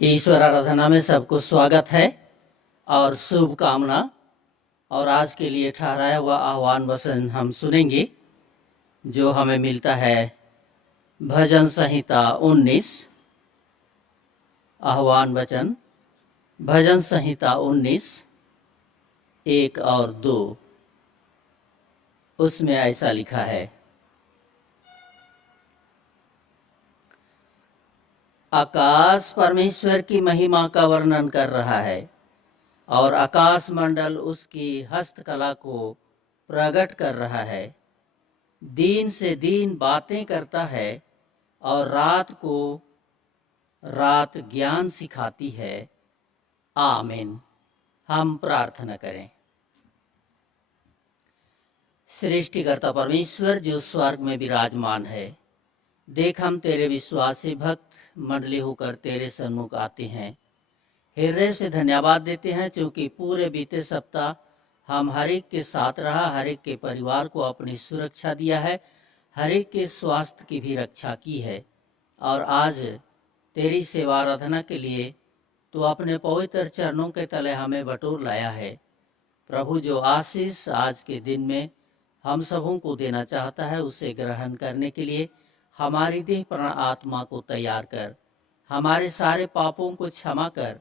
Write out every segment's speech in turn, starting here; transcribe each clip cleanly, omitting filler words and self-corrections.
ईश्वर आराधना में सबको स्वागत है और शुभकामना। और आज के लिए ठहराया हुआ आह्वान वचन हम सुनेंगे जो हमें मिलता है भजन संहिता 19। आह्वान वचन भजन संहिता 19 1 और 2। उसमें ऐसा लिखा है, आकाश परमेश्वर की महिमा का वर्णन कर रहा है और आकाश मंडल उसकी हस्तकला को प्रकट कर रहा है। दिन से दिन बातें करता है और रात को रात ज्ञान सिखाती है। आमीन। हम प्रार्थना करें। सृष्टिकर्ता परमेश्वर जो स्वर्ग में विराजमान है, देख हम तेरे विश्वासी भक्त मंडली होकर तेरे सन्मुख आते हैं। हृदय से धन्यवाद देते हैं क्योंकि पूरे बीते सप्ताह हम हर एक के साथ रहा, हर एक के परिवार को अपनी सुरक्षा दिया है, हर एक के स्वास्थ्य की भी रक्षा की है। और आज तेरी सेवा आराधना के लिए तो अपने पवित्र चरणों के तले हमें बटोर लाया है। प्रभु, जो आशीष आज के दिन में हम सबों को देना चाहता है, उसे ग्रहण करने के लिए हमारी देह प्राण आत्मा को तैयार कर, हमारे सारे पापों को क्षमा कर,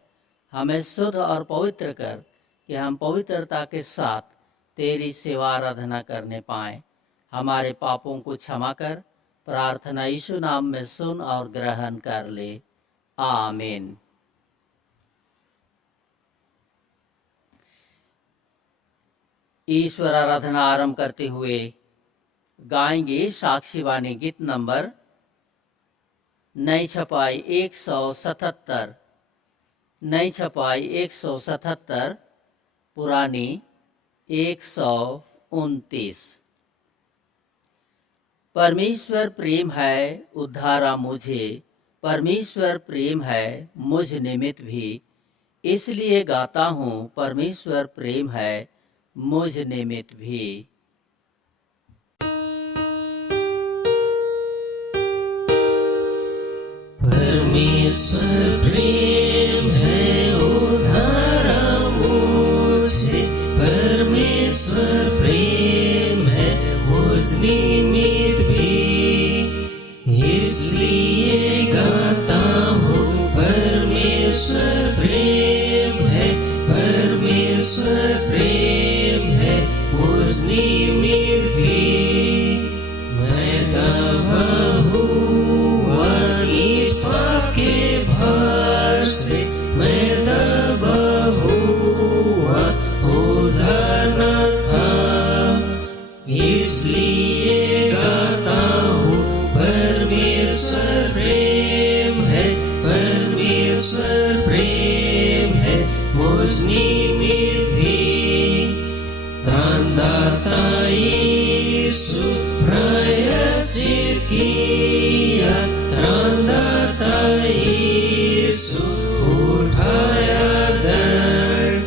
हमें शुद्ध और पवित्र कर कि हम पवित्रता के साथ तेरी सेवा आराधना करने पाएं। हमारे पापों को क्षमा कर, प्रार्थना यीशु नाम में सुन और ग्रहण कर ले। आमीन। ईश्वर आराधना आरंभ करते हुए गाएंगे साक्षीवाणी गीत नंबर नई छपाई 177, नई छपाई 177, पुरानी 129। परमेश्वर प्रेम है उद्धारा मुझे, परमेश्वर प्रेम है मुझ निमित्त भी, इसलिए गाता हूँ परमेश्वर प्रेम है मुझ निमित्त भी। परमेश्वर प्रेम है उद्धारा मुझे, परमेश्वर प्रेम है मुझ निमित्त भी, इसलिए गाता हूँ परमेश्वर प्रेम है, परमेश्वर प्रेम है मुझ निमित्त भी। मैं दबा हुआ निज पाप के भार से, मैं दबा हुआ उधार न था, इसलिए गाता हूँ परमेश्वर प्रेम है, परमेश्वर प्रेम है मुझ निमित्त भी। त्राणदाता यीशु प्रायश्चित किया, त्राणदाता यीशु उठाया दंड,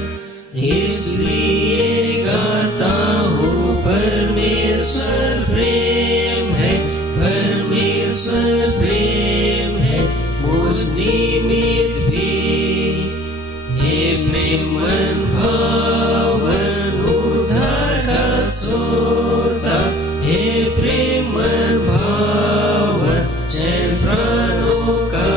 इसलिए गाता हूँ परमेश्वर प्रेम है, परमेश्वर प्रेम है मुझ निमित्त भी। हे प्रेमन भावन उद्धार का सोता, हे प्रेमन भावन चैन प्राणों का,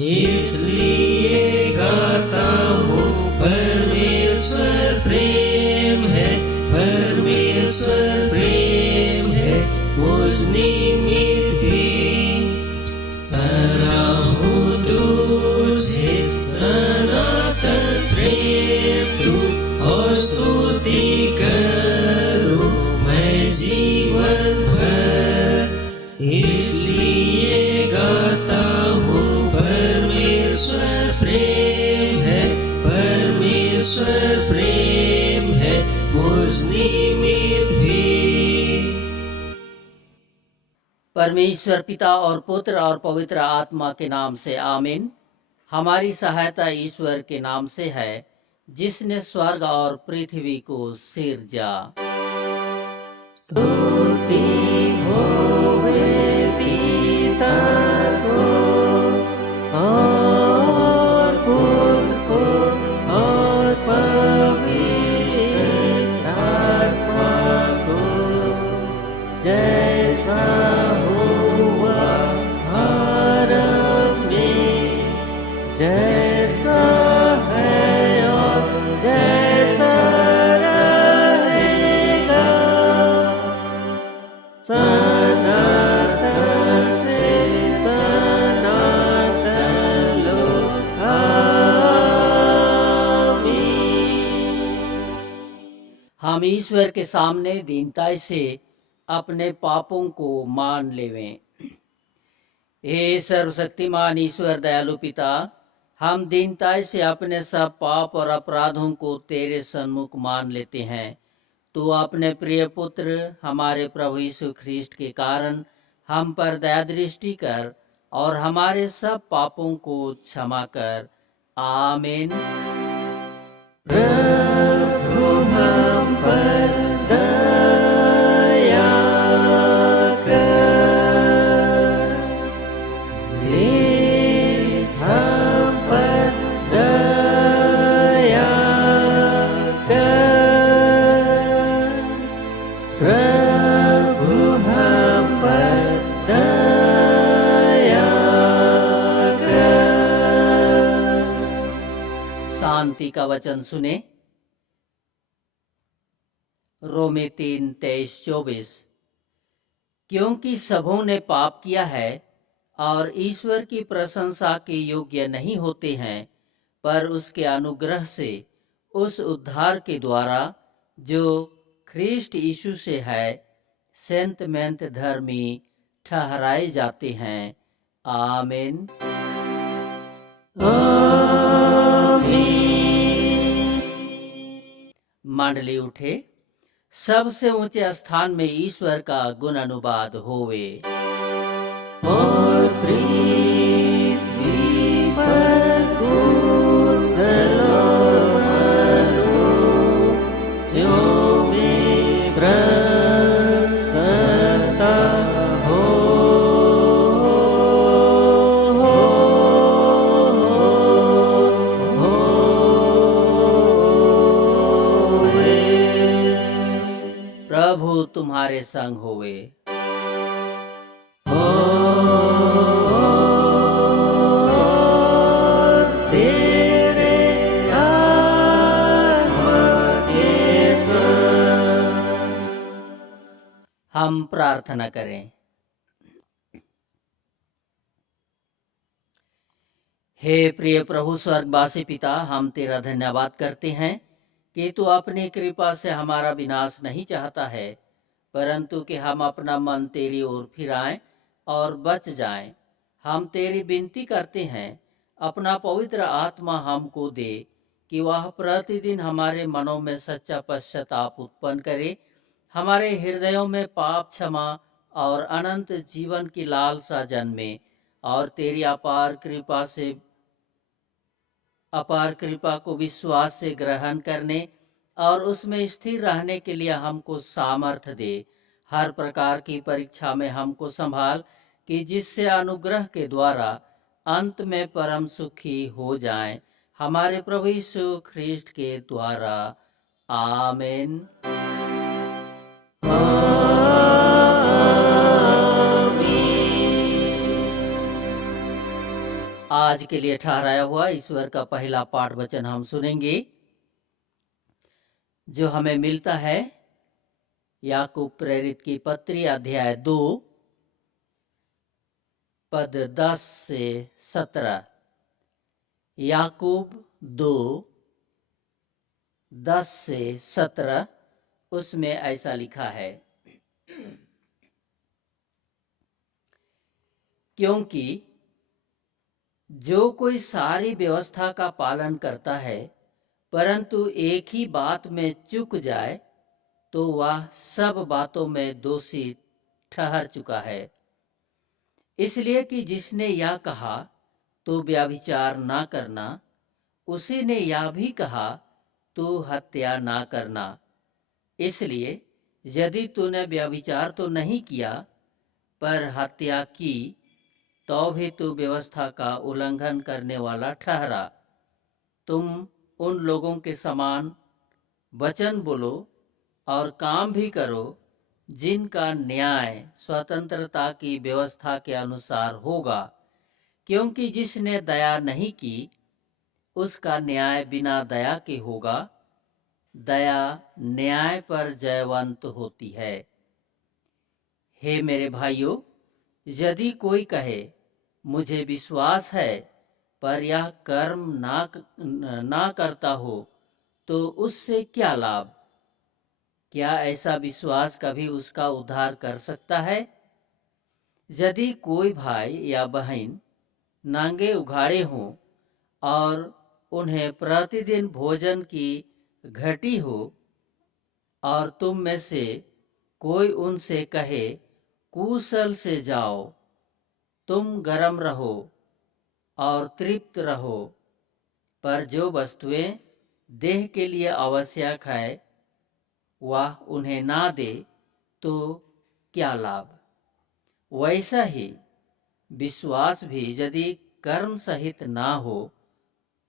इसलिए गाता हूँ परमेश्वर प्रेम है, परमेश्वर प्रेम है मुझ निमित्त भी। सराहूं तुझे सनातन प्रेम तू, और स्तुति करूं मैं जीवन भर, इसलिए गाता हूँ परमेश्वर प्रेम है, परमेश्वर प्रेम है मुझ निमित्त भी। परमेश्वर पिता और पुत्र और पवित्र आत्मा के नाम से आमीन। हमारी सहायता ईश्वर के नाम से है, जिसने स्वर्ग और पृथ्वी को सिरजा। स्तुति होवे पिता को और हम ईश्वर के सामने दीनता से अपने पापों को मान लेवें। हे सर्वशक्तिमान ईश्वर दयालु पिता, हम दीनता से अपने सब पाप और अपराधों को तेरे सन्मुख मान लेते हैं। तू अपने प्रिय पुत्र हमारे प्रभु यीशु ख्रीस्ट के कारण हम पर दया दृष्टि कर और हमारे सब पापों को क्षमा कर। आमीन। प्रभु हम पर दया कर, ख्रीस्त हम पर दया कर, प्रभु हम पर दया कर। शांति का वचन सुने। रोमे 3:23-24। क्योंकि सबों ने पाप किया है और ईश्वर की प्रशंसा के योग्य नहीं होते हैं, पर उसके अनुग्रह से उस उद्धार के द्वारा जो ख्रीस्ट यीशु से है सेंतमेंत धर्मी ठहराए जाते हैं। आमीन। मंडली उठे, सबसे ऊंचे स्थान में ईश्वर का गुण अनुवाद होवे। और पृथ्वी पर कुशलों में प्रसन्नता प्रभु तुम्हारे संग होवे। और तेरे आत्मा के संग। हम प्रार्थना करें। हे प्रिय प्रभु स्वर्गवासी पिता, हम तेरा धन्यवाद करते हैं कि तू अपनी कृपा से हमारा विनाश नहीं चाहता है, परंतु कि हम अपना मन तेरी ओर फिराएं और बच जाएं। हम तेरी विनती करते हैं, अपना पवित्र आत्मा हमको दे कि वह प्रतिदिन हमारे मनों में सच्चा पश्चाताप उत्पन्न करे, हमारे हृदयों में पाप क्षमा और अनंत जीवन की लालसा जन्मे, और तेरी अपार कृपा को विश्वास से ग्रहण करने और उसमें स्थिर रहने के लिए हमको सामर्थ्य दे। हर प्रकार की परीक्षा में हमको संभाल कि जिससे अनुग्रह के द्वारा अंत में परम सुखी हो जाएं, हमारे प्रभु यीशु ख्रीस्ट के द्वारा। आमीन। आज के लिए ठहराया हुआ ईश्वर का पहला पाठ वचन हम सुनेंगे, जो हमें मिलता है याकूब प्रेरित की पत्री अध्याय 2 पद 10 से 17। याकूब 2 10 से 17, उसमें ऐसा लिखा है, क्योंकि जो कोई सारी व्यवस्था का पालन करता है परंतु एक ही बात में चूक जाए, तो वह सब बातों में दोषी ठहर चुका है। इसलिए कि जिसने यह कहा तो व्यभिचार ना करना, उसी ने यह भी कहा तो हत्या ना करना। इसलिए यदि तूने व्यभिचार तो नहीं किया पर हत्या की, तो भी तू व्यवस्था का उल्लंघन करने वाला ठहरा। तुम उन लोगों के समान वचन बोलो और काम भी करो जिनका न्याय स्वतंत्रता की व्यवस्था के अनुसार होगा, क्योंकि जिसने दया नहीं की उसका न्याय बिना दया के होगा। दया न्याय पर जयवंत होती है। हे मेरे भाइयों, यदि कोई कहे मुझे विश्वास है पर यह कर्म ना करता हो, तो उससे क्या लाभ? क्या ऐसा विश्वास कभी उसका उद्धार कर सकता है? यदि कोई भाई या बहन नांगे उघाड़े हों और उन्हें प्रतिदिन भोजन की घटी हो और तुम में से कोई उनसे कहे, कुशल से जाओ, तुम गर्म रहो और तृप्त रहो, पर जो वस्तुएं देह के लिए आवश्यक है वह उन्हें ना दे, तो क्या लाभ? वैसा ही विश्वास भी यदि कर्म सहित ना हो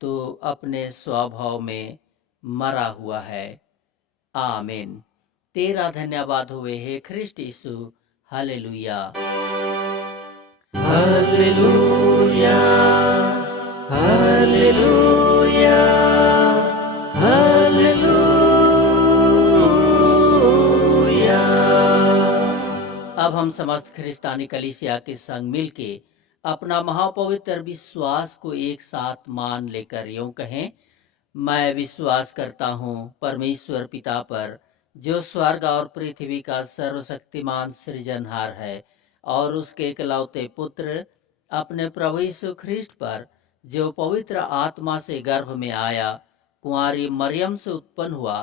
तो अपने स्वभाव में मरा हुआ है। आमीन। तेरा धन्यवाद हुए हे ख्रिस्ट यीशु। हालेलुया। Hallelujah, hallelujah, hallelujah. अब हम समस्त ख्रिस्तानी कलीसिया के संग मिलके अपना महापवित्र विश्वास को एक साथ मान लेकर यूं कहें, मैं विश्वास करता हूँ परमेश्वर पिता पर, जो स्वर्ग और पृथ्वी का सर्वशक्तिमान सृजनहार है, और उसके इकलौते पुत्र अपने प्रभु यीशु ख्रिस्ट पर, जो पवित्र आत्मा से गर्भ में आया, कुंवारी मरियम से उत्पन्न हुआ,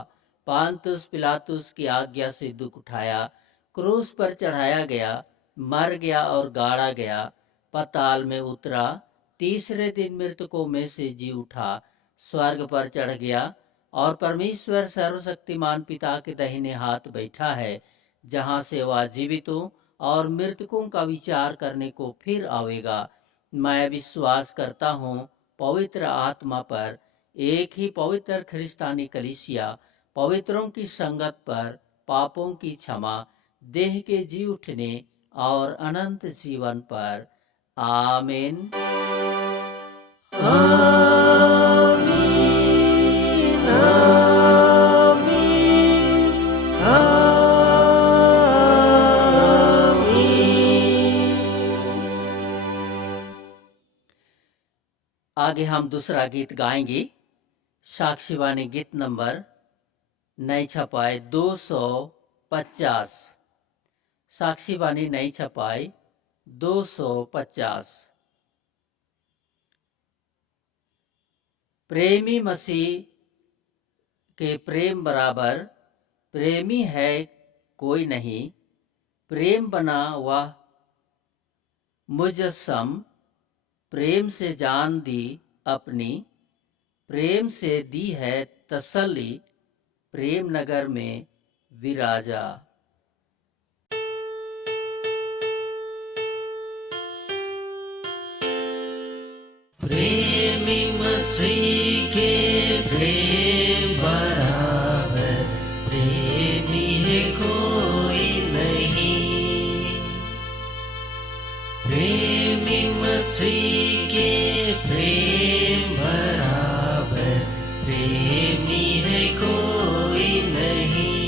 पांतुस पिलातुस की आज्ञा से दुख उठाया, क्रूस पर चढ़ाया गया, मर गया और गाड़ा गया, पाताल में उतरा, तीसरे दिन मृतकों में से जी उठा, स्वर्ग पर चढ़ गया और परमेश्वर सर्वशक्तिमान पिता के दाहिने हाथ बैठा है, जहाँ से वह जीवितों और मृतकों का विचार करने को फिर आवेगा। मैं विश्वास करता हूँ पवित्र आत्मा पर, एक ही पवित्र ख्रिस्तानी कलीसिया, पवित्रों की संगत पर, पापों की क्षमा, देह के जी उठने और अनंत जीवन पर। आमीन। आमीन, आमीन, आमीन। आगे हम दूसरा गीत गाएंगे। साक्षीवाणी गीत नंबर नई छपाई 250। साक्षीवाणी नई छपाई 250। प्रेमी मसीह के प्रेम बराबर प्रेमी है कोई नहीं, प्रेम बना वह मुजस्सम, प्रेम से जान दी अपनी, प्रेम से दी है तसल्ली, प्रेम नगर में विराजा। प्रेमी मसीह के प्रेम बराबर प्रेमी है कोई नहीं। प्रेमी मसीह के प्रेम बराबर प्रेमी है कोई नहीं।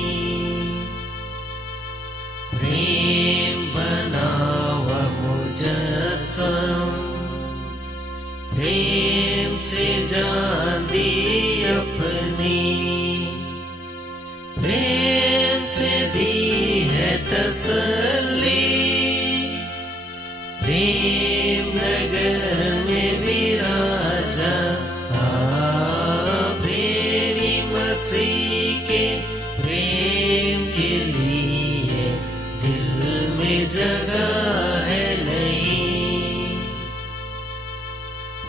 प्रेम बना हुआ मुजस्सम, प्रेम से जान दी अपनी, प्रेम से दी है तसल्ली, प्रेम नगर में विराजा। प्रेमी मसीह के प्रेम के लिए दिल में जगह है नहीं।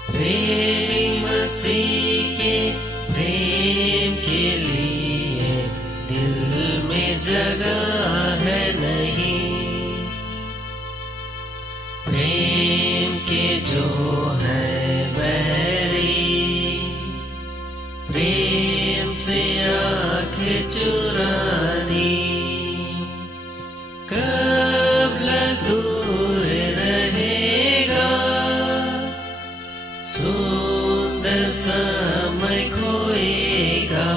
प्रेमी मसीह के प्रेम के लिए दिल में जगह है नहीं। प्रेम के जो है बैरी, प्रेम से आँख चुरानी, कब लग दूर रहेगा, सुंदर समय खोएगा।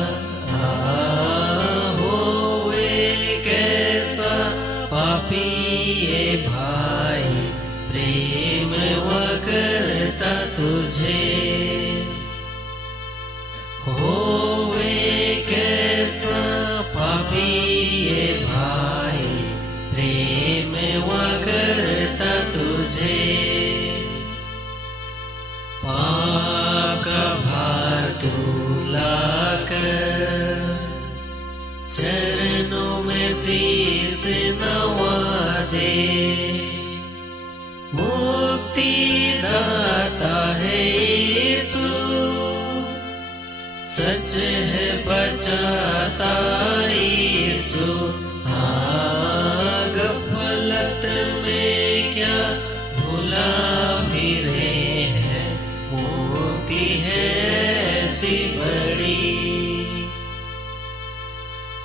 होवे कैसा पापी ये भाई, प्रेम वह करता तुझे। होवे कैसा पापी चरणों में शीस नवा दे। मुक्ति दाता है यीशु, सच है बचाता यीशु। गफलत में क्या भुला फिरे हैं, मुक्ति है ऐसी बड़ी।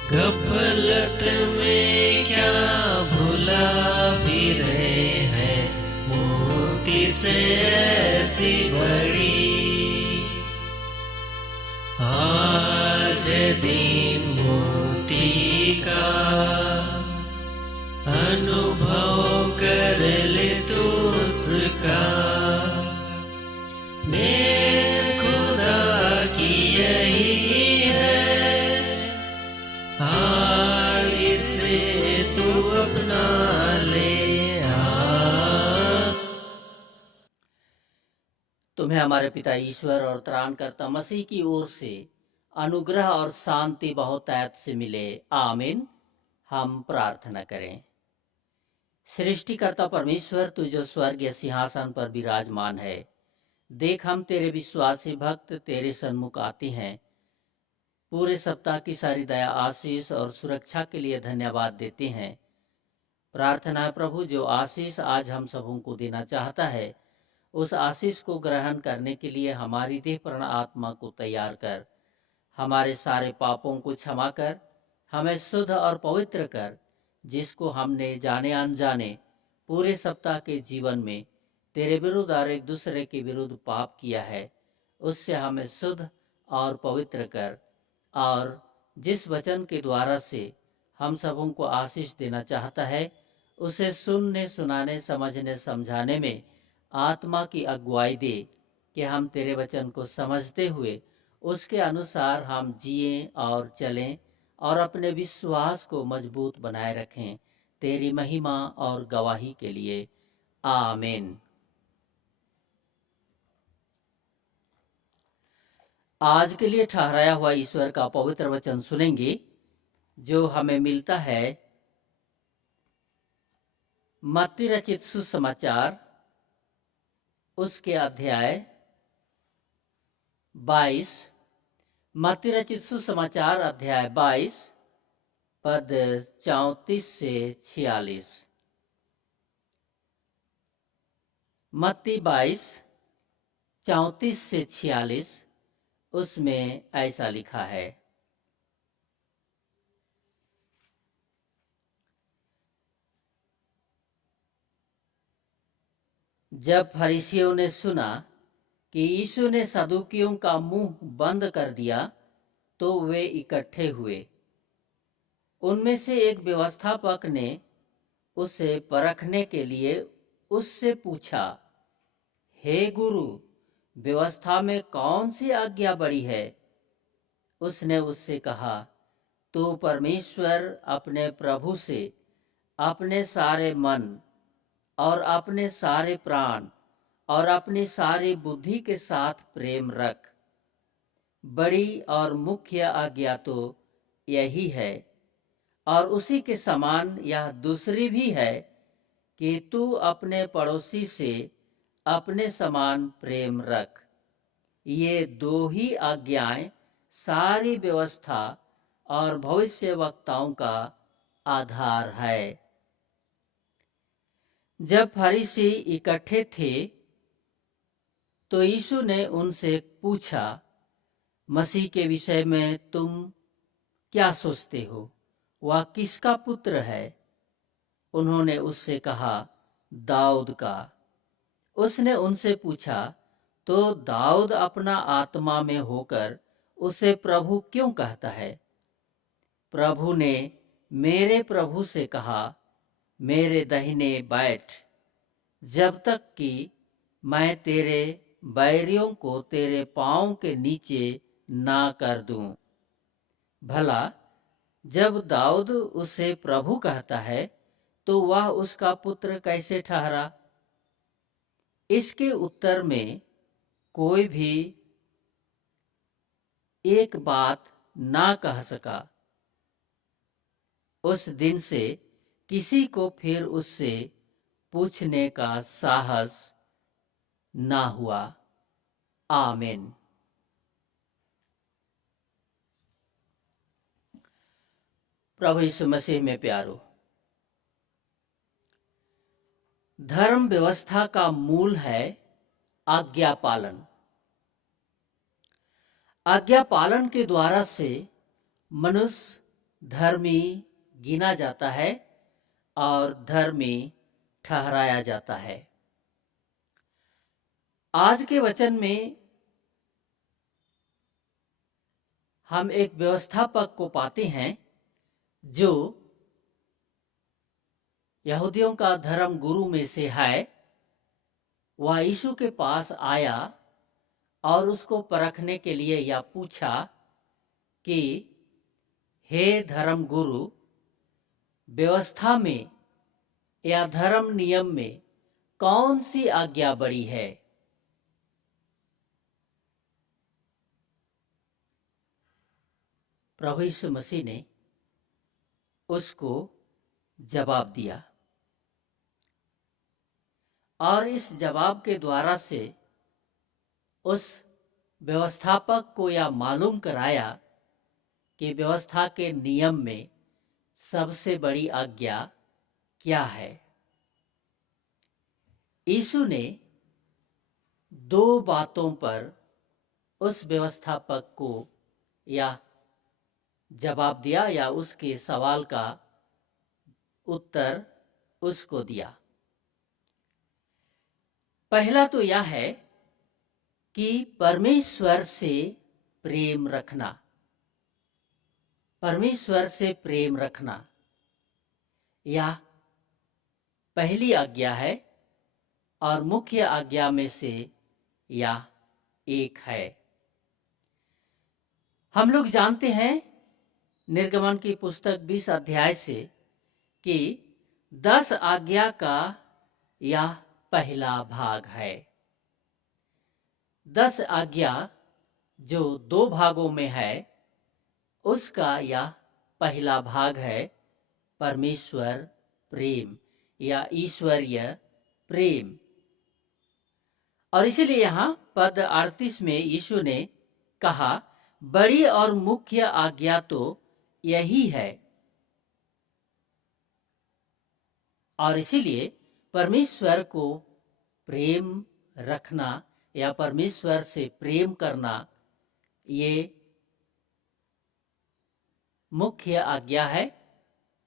गफलत में क्या भुला फिरे हैं, मुक्ति से ऐसी बड़ी। आज दिन मुक्ति का अनुभव कर ले तू उसका। नेम खुदा की यही है, इसे तू अपना ले आ। तुम्हें हमारे पिता ईश्वर और त्राणकर्ता मसीह की ओर से अनुग्रह और शांति बहुत ऐत से मिले, आमीन। हम प्रार्थना करें। सृष्टिकर्ता परमेश्वर, तू जो स्वर्गीय सिंहासन पर विराजमान है, देख हम तेरे विश्वासी भक्त तेरे सन्मुख आते हैं। पूरे सप्ताह की सारी दया, आशीष और सुरक्षा के लिए धन्यवाद देते हैं। प्रार्थना है प्रभु, जो आशीष आज हम सबों को देना चाहता है, उस आशीष को ग्रहण करने के लिए हमारी देह प्राण आत्मा को तैयार कर। हमारे सारे पापों को क्षमा कर, हमें शुद्ध और पवित्र कर। जिसको हमने जाने अनजाने पूरे सप्ताह के जीवन में तेरे विरुद्ध और एक दूसरे के विरुद्ध पाप किया है, उससे हमें शुद्ध और पवित्र कर। और जिस वचन के द्वारा से हम सबों को आशीष देना चाहता है, उसे सुनने, सुनाने, समझने, समझाने में आत्मा की अगुवाई दे, कि हम तेरे वचन को समझते हुए उसके अनुसार हम जिएं और चलें और अपने विश्वास को मजबूत बनाए रखें, तेरी महिमा और गवाही के लिए, आमीन। आज के लिए ठहराया हुआ ईश्वर का पवित्र वचन सुनेंगे, जो हमें मिलता है मत्ती रचित सुसमाचार उसके अध्याय 22। मत्ती रचित सुसमाचार अध्याय 22 पद 34 से 46। मत्ती 22 34 से 46, उसमें ऐसा लिखा है। जब फरीसियों ने सुना कि यीशु ने सदूकियों का मुंह बंद कर दिया, तो वे इकट्ठे हुए। उनमें से एक व्यवस्थापक ने उसे परखने के लिए उससे पूछा, हे गुरु, व्यवस्था में कौन सी आज्ञा बड़ी है? उसने उससे कहा, तू परमेश्वर अपने प्रभु से अपने सारे मन और अपने सारे प्राण और अपनी सारी बुद्धि के साथ प्रेम रख। बड़ी और मुख्य आज्ञा तो यही है, और उसी के समान यह दूसरी भी है, कि तू अपने पड़ोसी से अपने समान प्रेम रख। ये दो ही आज्ञाएं सारी व्यवस्था और भविष्यवक्ताओं का आधार है। जब फरीसी इकट्ठे थे, तो यीशु ने उनसे पूछा, मसीह के विषय में तुम क्या सोचते हो? वह किसका पुत्र है? उन्होंने उससे कहा, दाऊद का। उसने उनसे पूछा, तो दाऊद अपना आत्मा में होकर उसे प्रभु क्यों कहता है? प्रभु ने मेरे प्रभु से कहा, मेरे दाहिने बैठ, जब तक कि मैं तेरे बैरियों को तेरे पांव के नीचे ना कर दूं। भला जब दाऊद उसे प्रभु कहता है, तो वह उसका पुत्र कैसे ठहरा? इसके उत्तर में कोई भी एक बात ना कह सका। उस दिन से किसी को फिर उससे पूछने का साहस ना हुआ। आमीन। प्रभु यीशु मसीह में प्यारो, धर्म व्यवस्था का मूल है आज्ञा पालन। आज्ञा पालन के द्वारा से मनुष्य धर्मी गिना जाता है और धर्मी ठहराया जाता है। आज के वचन में हम एक व्यवस्थापक को पाते हैं जो यहूदियों का धर्म गुरु में से है। वह यीशु के पास आया और उसको परखने के लिए यह पूछा कि हे धर्म गुरु, व्यवस्था में या धर्म नियम में कौन सी आज्ञा बड़ी है? प्रभु यीशु मसीह ने उसको जवाब दिया और इस जवाब के द्वारा से उस व्यवस्थापक को यह मालूम कराया कि व्यवस्था के नियम में सबसे बड़ी आज्ञा क्या है। यीशु ने दो बातों पर उस व्यवस्थापक को यह जवाब दिया या उसके सवाल का उत्तर उसको दिया। पहला तो यह है कि परमेश्वर से प्रेम रखना। परमेश्वर से प्रेम रखना यह पहली आज्ञा है और मुख्य आज्ञा में से यह एक है। हम लोग जानते हैं निर्गमन की पुस्तक 20 अध्याय से कि 10 आज्ञा का यह पहला भाग है। 10 आज्ञा जो 2 भागों में है, उसका यह पहला भाग है परमेश्वर प्रेम या ईश्वरीय प्रेम। और इसलिए यहाँ पद 38 में यीशु ने कहा, बड़ी और मुख्य आज्ञा तो यही है। और इसीलिए परमेश्वर को प्रेम रखना या परमेश्वर से प्रेम करना ये मुख्य आज्ञा है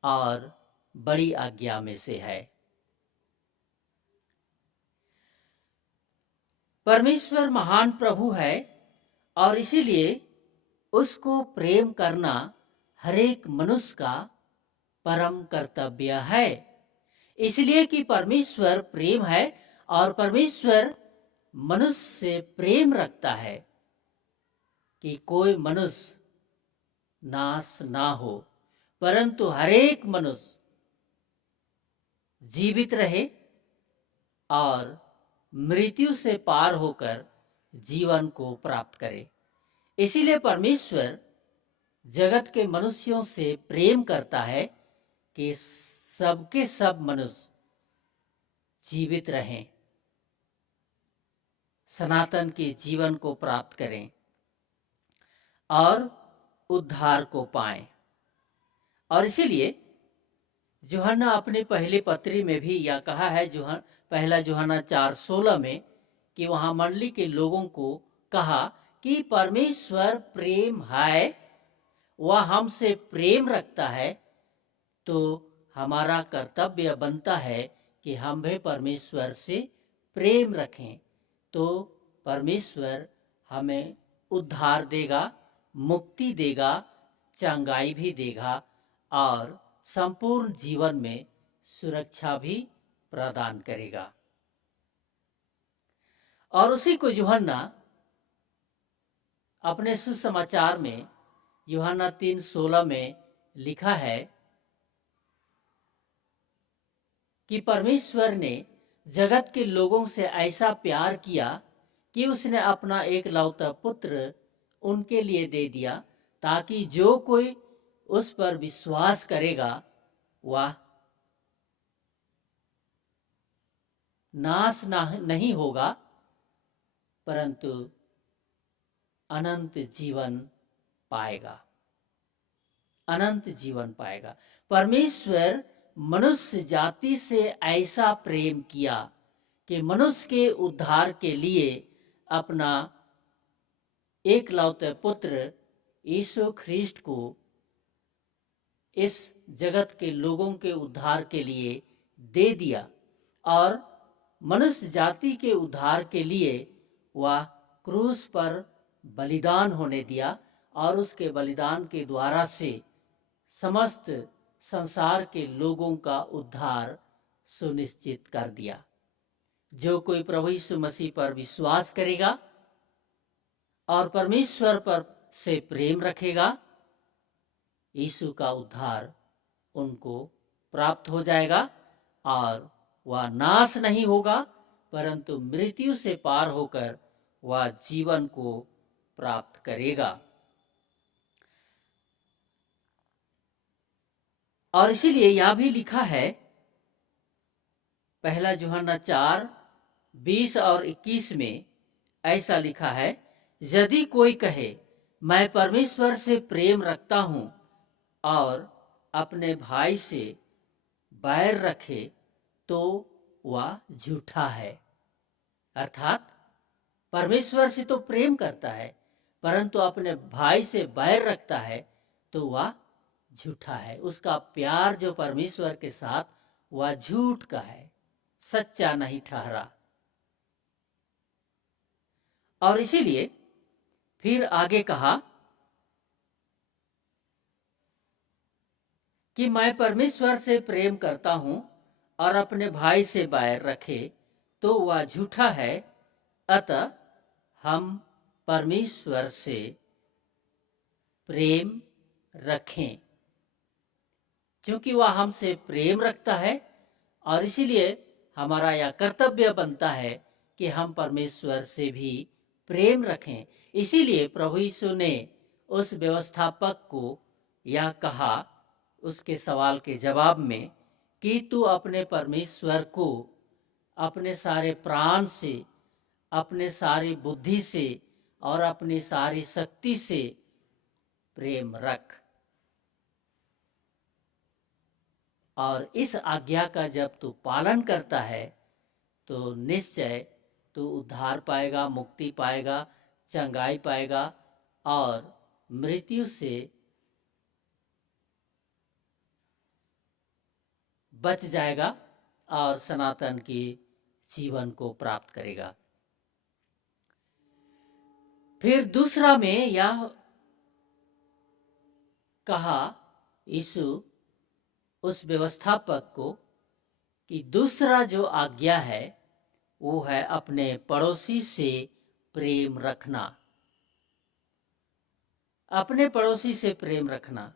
और बड़ी आज्ञा में से है। परमेश्वर महान प्रभु है और इसीलिए उसको प्रेम करना हरेक मनुष्य का परम कर्तव्य है। इसलिए कि परमेश्वर प्रेम है और परमेश्वर मनुष्य से प्रेम रखता है कि कोई मनुष्य नाश ना हो, परंतु हरेक मनुष्य जीवित रहे और मृत्यु से पार होकर जीवन को प्राप्त करे। इसीलिए परमेश्वर जगत के मनुष्यों से प्रेम करता है कि सबके सब मनुष्य जीवित रहें, सनातन के जीवन को प्राप्त करें और उद्धार को पाएं। और इसीलिए यूहन्ना अपने पहले पत्री में भी यह कहा है, पहला यूहन्ना 4:16 में, कि वहां मंडली के लोगों को कहा कि परमेश्वर प्रेम है, वह हमसे प्रेम रखता है, तो हमारा कर्तव्य बनता है कि हम भी परमेश्वर से प्रेम रखें, तो परमेश्वर हमें उद्धार देगा, मुक्ति देगा, चंगाई भी देगा और संपूर्ण जीवन में सुरक्षा भी प्रदान करेगा। और उसी को यूहन्ना अपने सुसमाचार में यूहन्ना 3:16 में लिखा है कि परमेश्वर ने जगत के लोगों से ऐसा प्यार किया कि उसने अपना एक लौता पुत्र उनके लिए दे दिया, ताकि जो कोई उस पर विश्वास करेगा वह नाश नहीं होगा, परंतु अनंत जीवन पाएगा, अनंत जीवन पाएगा। परमेश्वर मनुष्य जाति से ऐसा प्रेम किया कि मनुष्य के उद्धार के लिए अपना एकलौते पुत्र यीशु ख्रीस्ट को इस जगत के लोगों के उद्धार के लिए दे दिया, और मनुष्य जाति के उद्धार के लिए वह क्रूस पर बलिदान होने दिया, और उसके बलिदान के द्वारा से समस्त संसार के लोगों का उद्धार सुनिश्चित कर दिया। जो कोई प्रभु यीशु मसीह पर विश्वास करेगा और परमेश्वर पर से प्रेम रखेगा, यीशु का उद्धार उनको प्राप्त हो जाएगा, और वह नाश नहीं होगा, परंतु मृत्यु से पार होकर वह जीवन को प्राप्त करेगा। और इसीलिए यह भी लिखा है, पहला यूहन्ना 4:20 और 21 में ऐसा लिखा है, यदि कोई कहे मैं परमेश्वर से प्रेम रखता हूं और अपने भाई से बैर रखे तो वह झूठा है। अर्थात परमेश्वर से तो प्रेम करता है, परंतु अपने भाई से बैर रखता है तो वह झूठा है। उसका प्यार जो परमेश्वर के साथ, वह झूठ का है, सच्चा नहीं ठहरा। और इसीलिए फिर आगे कहा कि मैं परमेश्वर से प्रेम करता हूं और अपने भाई से बैर रखे तो वह झूठा है। अतः हम परमेश्वर से प्रेम रखें, क्योंकि वह हमसे प्रेम रखता है, और इसीलिए हमारा यह कर्तव्य बनता है कि हम परमेश्वर से भी प्रेम रखें। इसीलिए प्रभु यीशु ने उस व्यवस्थापक को यह कहा उसके सवाल के जवाब में कि तू अपने परमेश्वर को अपने सारे प्राण से, अपने सारी बुद्धि से और अपनी सारी शक्ति से प्रेम रख। और इस आज्ञा का जब तू पालन करता है तो निश्चय तू उद्धार पाएगा, मुक्ति पाएगा, चंगाई पाएगा और मृत्यु से बच जाएगा और सनातन की जीवन को प्राप्त करेगा। फिर दूसरा में यह कहा यीशु उस व्यवस्थापक को कि दूसरा जो आज्ञा है वो है अपने पड़ोसी से प्रेम रखना। अपने पड़ोसी से प्रेम रखना,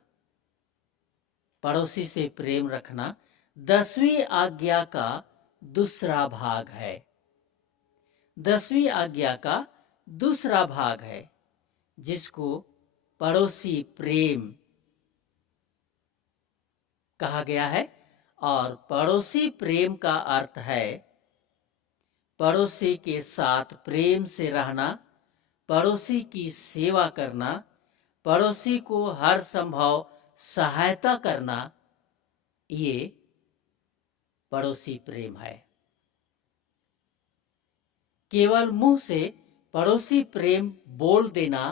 पड़ोसी से प्रेम रखना 10वीं आज्ञा का दूसरा भाग है। 10वीं आज्ञा का दूसरा भाग है जिसको पड़ोसी प्रेम कहा गया है। और पड़ोसी प्रेम का अर्थ है पड़ोसी के साथ प्रेम से रहना, पड़ोसी की सेवा करना, पड़ोसी को हर संभव सहायता करना। ये पड़ोसी प्रेम है। केवल मुंह से पड़ोसी प्रेम बोल देना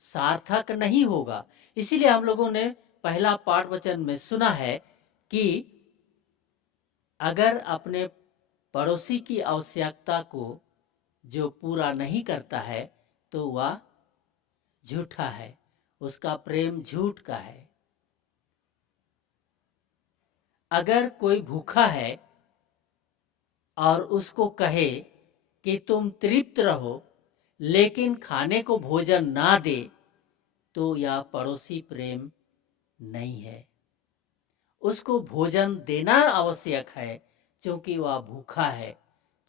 सार्थक नहीं होगा। इसीलिए हम लोगों ने पहला पाठ वचन में सुना है कि अगर अपने पड़ोसी की आवश्यकता को जो पूरा नहीं करता है तो वह झूठा है, उसका प्रेम झूठ का है। अगर कोई भूखा है और उसको कहे कि तुम तृप्त रहो लेकिन खाने को भोजन ना दे तो यह पड़ोसी प्रेम नहीं है। उसको भोजन देना आवश्यक है क्योंकि वह भूखा है,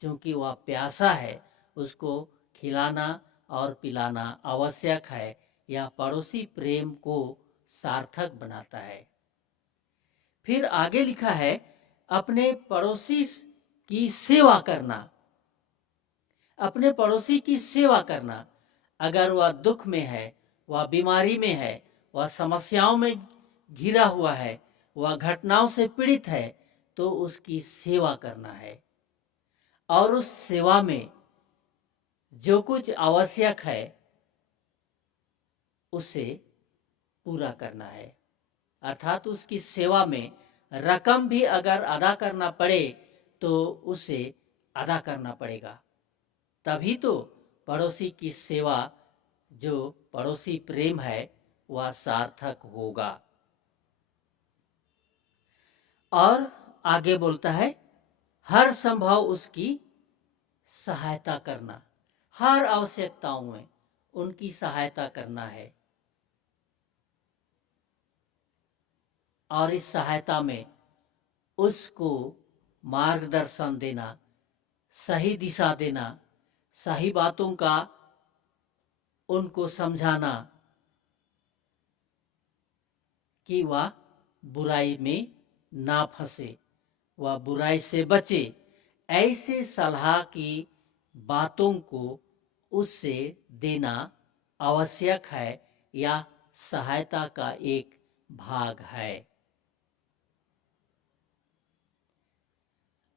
क्योंकि वह प्यासा है। उसको खिलाना और पिलाना आवश्यक है। यह पड़ोसी प्रेम को सार्थक बनाता है। फिर आगे लिखा है, अपने पड़ोसी की सेवा करना। अपने पड़ोसी की सेवा करना, अगर वह दुख में है, वह बीमारी में है, वह समस्याओं में घिरा हुआ है, वह घटनाओं से पीड़ित है, तो उसकी सेवा करना है। और उस सेवा में जो कुछ आवश्यक है उसे पूरा करना है। अर्थात उसकी सेवा में रकम भी अगर अदा करना पड़े तो उसे अदा करना पड़ेगा, तभी तो पड़ोसी की सेवा, जो पड़ोसी प्रेम है, वह सार्थक होगा। और आगे बोलता है, हर संभव उसकी सहायता करना, हर आवश्यकताओं में उनकी सहायता करना है। और इस सहायता में उसको मार्गदर्शन देना, सही दिशा देना, सही बातों का उनको समझाना कि वह बुराई में ना फंसे, वह बुराई से बचे। ऐसे सलाह की बातों को उससे देना आवश्यक है या सहायता का एक भाग है।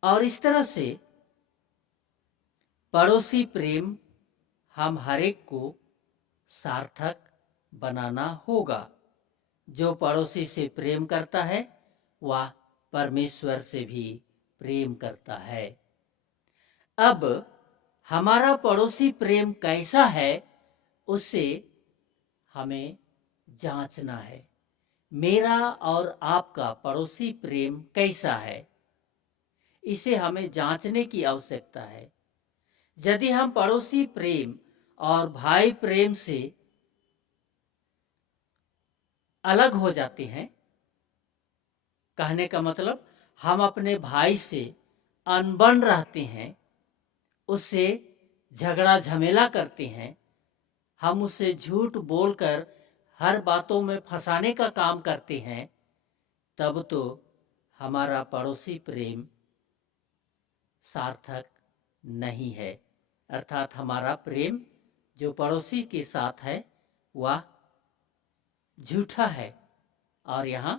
और इस तरह से पड़ोसी प्रेम हम हरेक को सार्थक बनाना होगा। जो पड़ोसी से प्रेम करता है वह परमेश्वर से भी प्रेम करता है। अब हमारा पड़ोसी प्रेम कैसा है उसे हमें जांचना है। मेरा और आपका पड़ोसी प्रेम कैसा है, इसे हमें जांचने की आवश्यकता है। यदि हम पड़ोसी प्रेम और भाई प्रेम से अलग हो जाते हैं, कहने का मतलब हम अपने भाई से अनबन रहते हैं, उससे झगड़ा झमेला करते हैं, हम उसे झूठ बोलकर हर बातों में फंसाने का काम करते हैं, तब तो हमारा पड़ोसी प्रेम सार्थक नहीं है। अर्थात हमारा प्रेम जो पड़ोसी के साथ है वह झूठा है। और यहाँ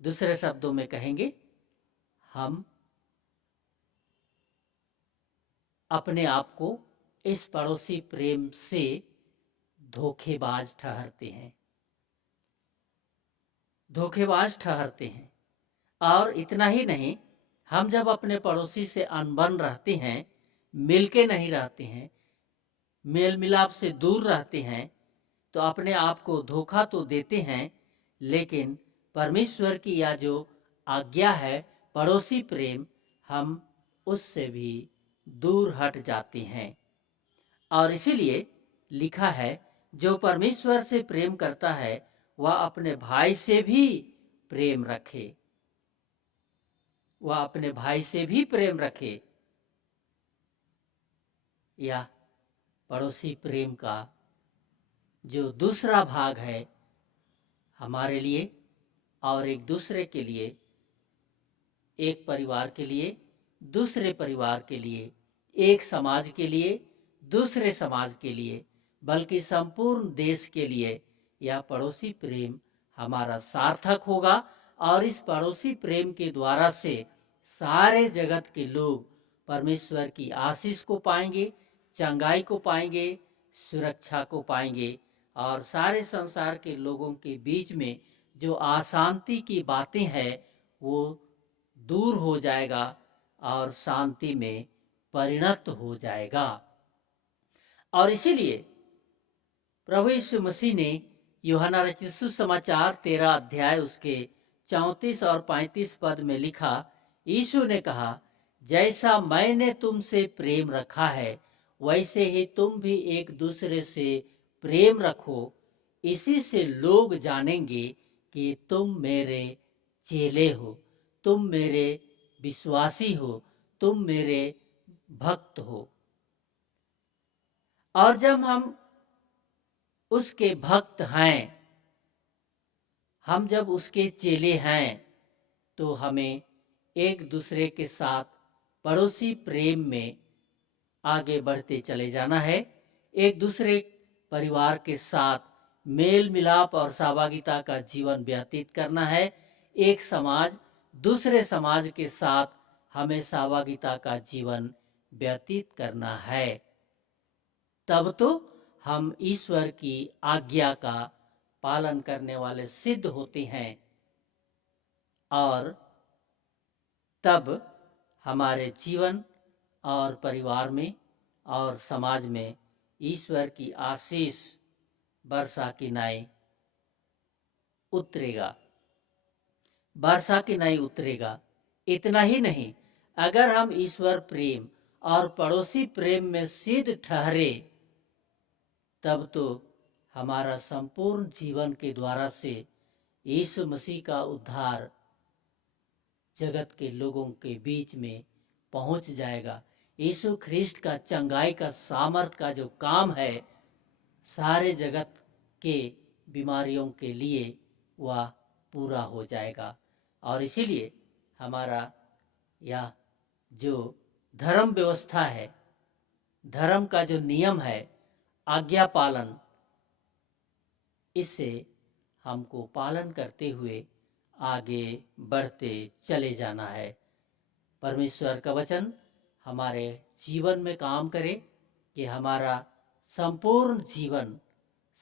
दूसरे शब्दों में कहेंगे, हम अपने आप को इस पड़ोसी प्रेम से धोखेबाज ठहरते हैं, धोखेबाज ठहरते हैं। और इतना ही नहीं, हम जब अपने पड़ोसी से अनबन रहते हैं, मिलके नहीं रहते हैं, मेल मिलाप से दूर रहते हैं, तो अपने आप को धोखा तो देते हैं, लेकिन परमेश्वर की यह जो आज्ञा है पड़ोसी प्रेम, हम उससे भी दूर हट जाते हैं। और इसीलिए लिखा है, जो परमेश्वर से प्रेम करता है वह अपने भाई से भी प्रेम रखे, वह अपने भाई से भी प्रेम रखे। यह पड़ोसी प्रेम का जो दूसरा भाग है, हमारे लिए और एक दूसरे के लिए, एक परिवार के लिए दूसरे परिवार के लिए, एक समाज के लिए दूसरे समाज के लिए, बल्कि संपूर्ण देश के लिए यह पड़ोसी प्रेम हमारा सार्थक होगा। और इस पड़ोसी प्रेम के द्वारा से सारे जगत के लोग परमेश्वर की आशीष को पाएंगे, चंगाई को पाएंगे, सुरक्षा को पाएंगे। और सारे संसार के लोगों के बीच में जो अशांति की बातें हैं वो दूर हो जाएगा और शांति में परिणत हो जाएगा। और इसीलिए प्रभु यीशु मसीह ने यूहन्ना रचित सुसमाचार 13 अध्याय उसके 34 और 35 पद में लिखा, यीशु ने कहा, जैसा मैंने तुमसे प्रेम रखा है वैसे ही तुम भी एक दूसरे से प्रेम रखो, इसी से लोग जानेंगे कि तुम मेरे चेले हो, तुम मेरे विश्वासी हो, तुम मेरे भक्त हो। और जब हम उसके भक्त हैं हम जब उसके चेले हैं तो हमें एक दूसरे के साथ पड़ोसी प्रेम में आगे बढ़ते चले जाना है। एक दूसरे परिवार के साथ मेल मिलाप और सहभागिता का जीवन व्यतीत करना है। एक समाज दूसरे समाज के साथ हमें सहभागिता का जीवन व्यतीत करना है। तब तो हम ईश्वर की आज्ञा का पालन करने वाले सिद्ध होते हैं और तब हमारे जीवन और परिवार में और समाज में ईश्वर की आशीष वर्षा की नाई उतरेगा, वर्षा की नाई उतरेगा। इतना ही नहीं, अगर हम ईश्वर प्रेम और पड़ोसी प्रेम में सिद्ध ठहरे तब तो हमारा संपूर्ण जीवन के द्वारा से यीशु मसीह का उद्धार जगत के लोगों के बीच में पहुंच जाएगा। यीशु ख्रिस्ट का चंगाई का सामर्थ का जो काम है सारे जगत के बीमारियों के लिए वह पूरा हो जाएगा। और इसीलिए हमारा यह जो धर्म व्यवस्था है, धर्म का जो नियम है, आज्ञा पालन, इससे हमको पालन करते हुए आगे बढ़ते चले जाना है। परमेश्वर का वचन हमारे जीवन में काम करे कि हमारा संपूर्ण जीवन,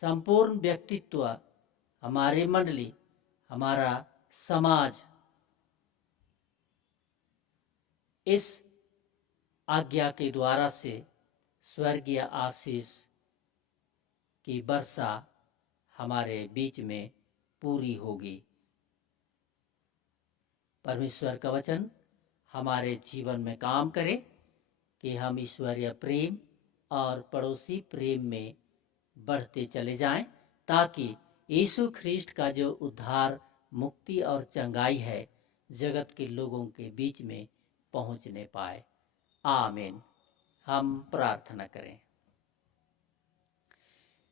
संपूर्ण व्यक्तित्व, हमारी मंडली, हमारा समाज इस आज्ञा के द्वारा से स्वर्गीय आशीष की वर्षा हमारे बीच में पूरी होगी। परमेश्वर का वचन हमारे जीवन में काम करे कि हम ईश्वरीय प्रेम और पड़ोसी प्रेम में बढ़ते चले जाएं, ताकि यीशु ख्रिस्ट का जो उद्धार, मुक्ति और चंगाई है जगत के लोगों के बीच में पहुंचने पाए। आमीन। हम प्रार्थना करें।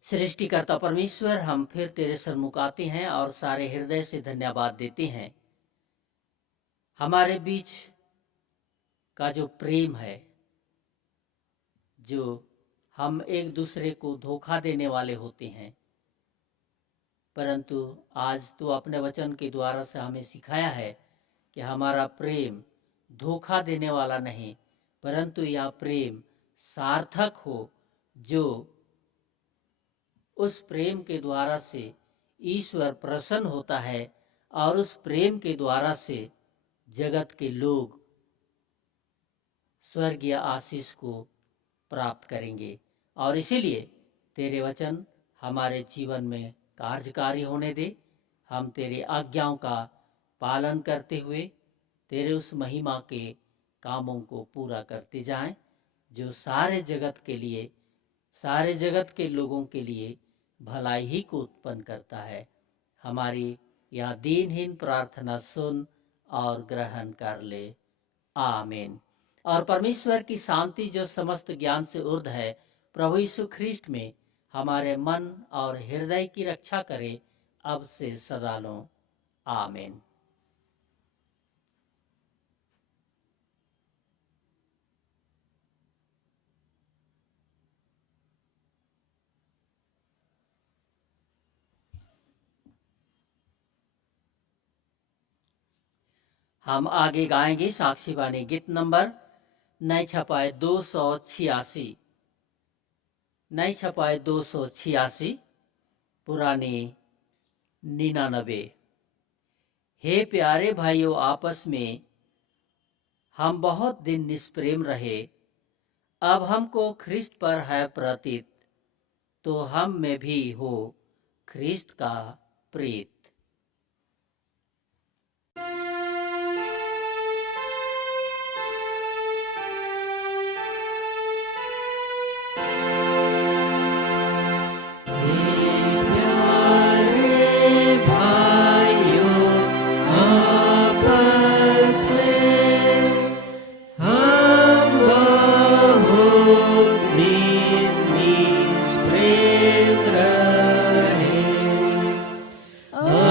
सृष्टिकर्ता परमेश्वर, हम फिर तेरे सन्मुख आते हैं और सारे हृदय से धन्यवाद देते हैं। हमारे बीच का जो प्रेम है, जो हम एक दूसरे को धोखा देने वाले होते हैं, परंतु आज तो अपने वचन के द्वारा से हमें सिखाया है कि हमारा प्रेम धोखा देने वाला नहीं, परंतु यह प्रेम सार्थक हो, जो उस प्रेम के द्वारा से ईश्वर प्रसन्न होता है और उस प्रेम के द्वारा से जगत के लोग स्वर्गीय आशीष को प्राप्त करेंगे। और इसीलिए तेरे वचन हमारे जीवन में कार्यकारी होने दे। हम तेरे आज्ञाओं का पालन करते हुए तेरे उस महिमा के कामों को पूरा करते जाएं, जो सारे जगत के लिए, सारे जगत के लोगों के लिए भलाई ही को उत्पन्न करता है। हमारी यह दीनहीन प्रार्थना सुन और ग्रहण कर ले। आमीन। और परमेश्वर की शांति जो समस्त ज्ञान से ऊर्ध्व है, प्रभु यीशु ख्रिस्ट में हमारे मन और हृदय की रक्षा करे, अब से सदा लो। आमीन। हम आगे गाएंगे साक्षी वाणी गीत नंबर नए छपाए 286, नए छपाए 286, पुरानी 99। हे प्यारे भाइयों, आपस में हम बहुत दिन निष्प्रेम रहे, अब हमको ख्रिस्त पर है प्रतीत, तो हम में भी हो ख्रिस्त का प्रीत। Oh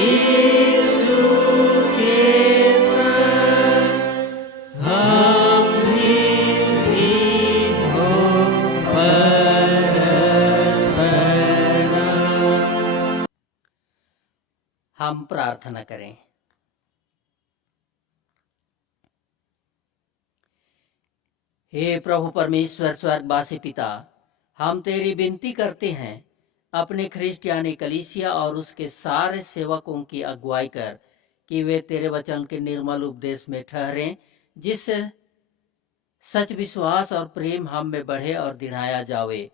यीशु के संग हम भी हो परस्पर। हम प्रार्थना करें। हे प्रभु परमेश्वर स्वर्गवासी पिता, हम तेरी विनती करते हैं, अपने ख्रिस्टियानी कलीसिया और उसके सारे सेवकों की अगुवाई कर कि वे तेरे वचन के निर्मल उपदेश में ठहरें, जिससे सच विश्वास और प्रेम हम में बढ़े और दिढ़ाया जावे।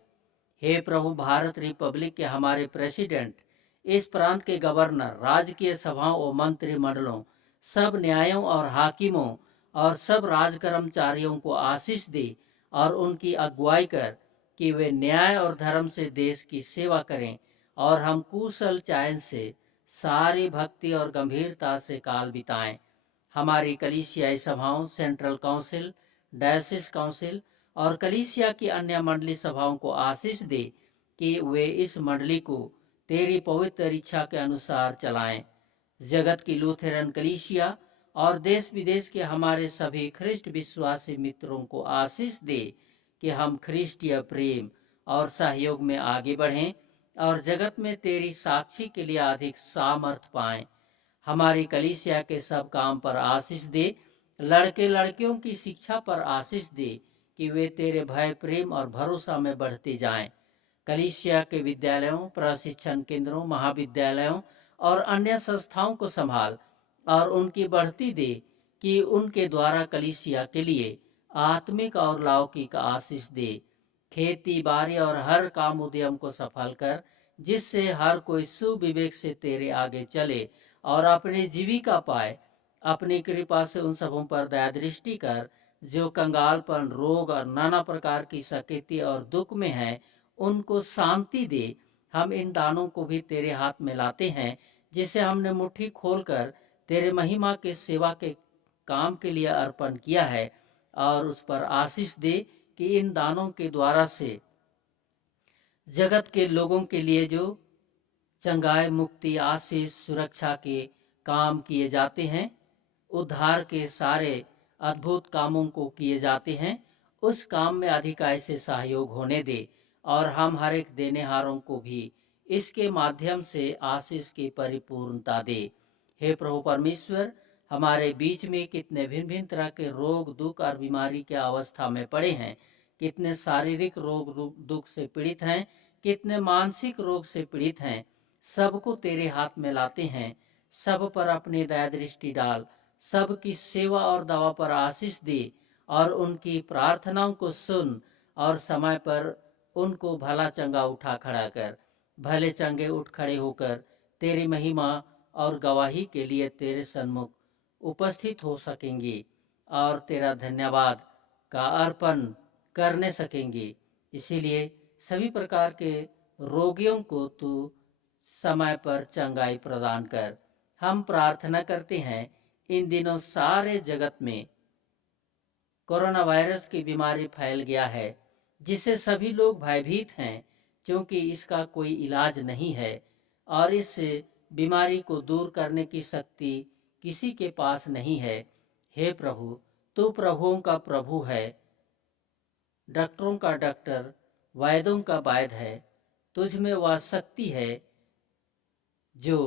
हे प्रभु, भारत रिपब्लिक के हमारे प्रेसिडेंट, इस प्रांत के गवर्नर, राजकीय सभाओं और मंत्रिमंडलों, सब न्यायों और हाकिमों और सब राज कर्मचारियों को आशीष दे और उनकी अगुवाई कर कि वे न्याय और धर्म से देश की सेवा करें और हम कुशल चयन से सारी भक्ति और गंभीरता से काल बिताएं। हमारी कलीसियाई सभाओं, सेंट्रल काउंसिल, डायसिस काउंसिल और कलीसिया की अन्य मंडली सभाओं को आशीष दे कि वे इस मंडली को तेरी पवित्र इच्छा के अनुसार चलाएं। जगत की लूथरन कलीसिया और देश विदेश के हमारे सभी ख्रिस्ट विश्वासी मित्रों को आशीष दे कि हम ख्रिस्टीय प्रेम और सहयोग में आगे बढ़ें और जगत में तेरी साक्षी के लिए अधिक सामर्थ पाएं। हमारी कलीसिया के सब काम पर आशीष दे, लड़के लड़कियों की शिक्षा पर आशीष दे कि वे तेरे भय, प्रेम और भरोसा में बढ़ते जाएं। कलीसिया के विद्यालयों, प्रशिक्षण केंद्रों, महाविद्यालयों और अन्य संस्थाओं को संभाल और उनकी बढ़ती दे कि उनके द्वारा कलीसिया के लिए आत्मिक और लौकिक आशीष दे। खेती बाड़ी और हर काम उद्यम को सफल कर, जिससे हर कोई सुविवेक से तेरे आगे चले और अपनी जीविका पाए। अपनी कृपा से उन सबों पर दया दृष्टि कर जो कंगालपन, रोग और नाना प्रकार की सकेती और दुख में है, उनको शांति दे। हम इन दानों को भी तेरे हाथ में लाते हैं, जिसे हमने मुट्ठी खोलकर तेरे महिमा के सेवा के काम के लिए अर्पण किया है, और उस पर आशीष दे कि इन दानों के द्वारा से जगत के लोगों के लिए जो चंगाई, मुक्ति, आशीष, सुरक्षा के काम किए जाते हैं, उद्धार के सारे अद्भुत कामों को किए जाते हैं, उस काम में अधिक ऐसे सहयोग होने दे और हम हर एक देनेहारों को भी इसके माध्यम से आशीष की परिपूर्णता दे। हे प्रभु परमेश्वर, हमारे बीच में कितने भिन्न भिन्न तरह के रोग, दुख और बीमारी के अवस्था में पड़े हैं, कितने शारीरिक रोग दुख से पीड़ित हैं, कितने मानसिक रोग से पीड़ित हैं, सबको तेरे हाथ में लाते हैं। सब पर अपनी दया दृष्टि डाल, सबकी सेवा और दवा पर आशीष दे और उनकी प्रार्थनाओं को सुन और समय पर उनको भला चंगा उठा खड़ा कर। भले चंगे उठ खड़े होकर तेरी महिमा और गवाही के लिए तेरे सन्मुख उपस्थित हो सकेंगे और तेरा धन्यवाद का अर्पण करने सकेंगे। इसीलिए सभी प्रकार के रोगियों को तू समय पर चंगाई प्रदान कर। हम प्रार्थना करते हैं, इन दिनों सारे जगत में कोरोना वायरस की बीमारी फैल गया है, जिससे सभी लोग भयभीत हैं, क्योंकि इसका कोई इलाज नहीं है और इस बीमारी को दूर करने की शक्ति किसी के पास नहीं है। हे प्रभु, तू प्रभुओं का प्रभु है, डॉक्टरों का डॉक्टर, वैद्यों का वैद्य है। तुझ में वह शक्ति है जो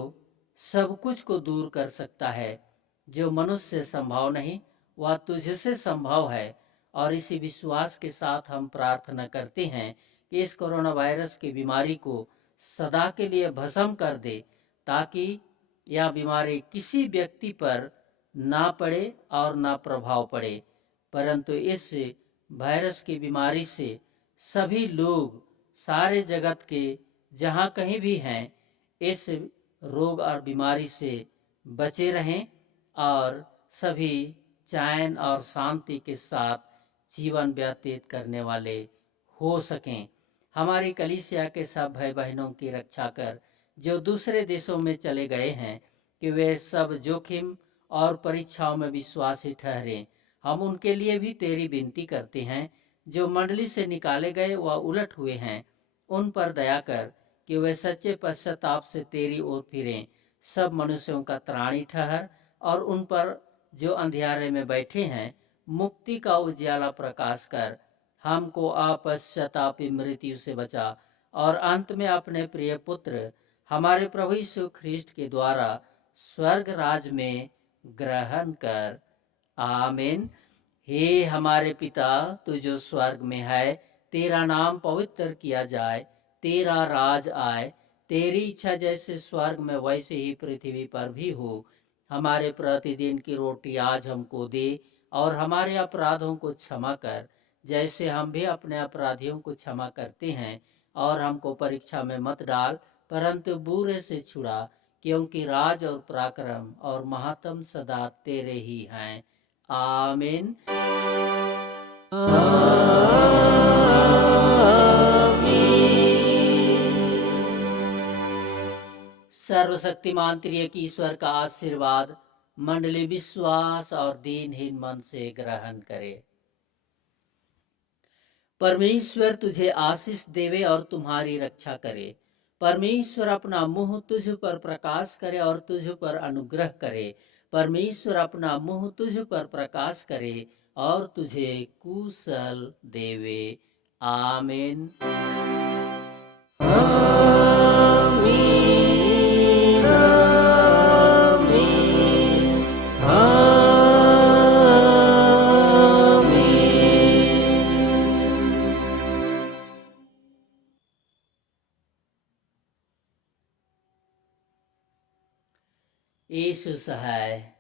सब कुछ को दूर कर सकता है। जो मनुष्य से संभव नहीं, वह तुझसे संभव है। और इसी विश्वास के साथ हम प्रार्थना करते हैं कि इस कोरोना वायरस की बीमारी को सदा के लिए भस्म कर दे, ताकि यह बीमारी किसी व्यक्ति पर ना पड़े और ना प्रभाव पड़े, परंतु इस वायरस की बीमारी से सभी लोग सारे जगत के जहाँ कहीं भी हैं, इस रोग और बीमारी से बचे रहें और सभी चैन और शांति के साथ जीवन व्यतीत करने वाले हो सकें। हमारी कलीसिया के सब भाई बहनों की रक्षा कर जो दूसरे देशों में चले गए हैं, कि वे सब जोखिम और परीक्षाओं में विश्वासी ठहरें। हम उनके लिए भी तेरी विनती करते हैं। जो मंडली से निकाले गए व उलट हुए हैं, उन पर दया कर कि वे सच्चे पश्चाताप से तेरी ओर फिरें। सब मनुष्यों का त्राणी ठहर और उन पर जो अंधियारे में बैठे हैं मुक्ति का उजियाला प्रकाश कर। हमको अपश्चातापी मृत्यु से बचा और अंत में अपने प्रिय पुत्र हमारे प्रभु यीशु ख्रिस्ट के द्वारा स्वर्ग राज में ग्रहण कर। आमीन। हे हमारे पिता, तू जो स्वर्ग में है, तेरा नाम पवित्र किया जाए, तेरा राज आए, तेरी इच्छा जैसे स्वर्ग में वैसे ही पृथ्वी पर भी हो। हमारे प्रतिदिन की रोटी आज हमको दे और हमारे अपराधों को क्षमा कर जैसे हम भी अपने अपराधियों को क्षमा करते हैं, और हमको परीक्षा में मत डाल परंतु बुरे से छुड़ा, क्योंकि राज और पराक्रम और महात्म सदा तेरे ही हैं। आमीन। सर्वशक्तिमान त्रिएक ईश्वर का आशीर्वाद मंडली विश्वास और दीनहीन मन से ग्रहण करे। परमेश्वर तुझे आशीष देवे और तुम्हारी रक्षा करे। परमेश्वर अपना मुंह तुझ पर प्रकाश करे और तुझ पर अनुग्रह करे। परमेश्वर अपना मुंह तुझ पर प्रकाश करे और तुझे कुशल देवे। आमीन। यीशु सहाय।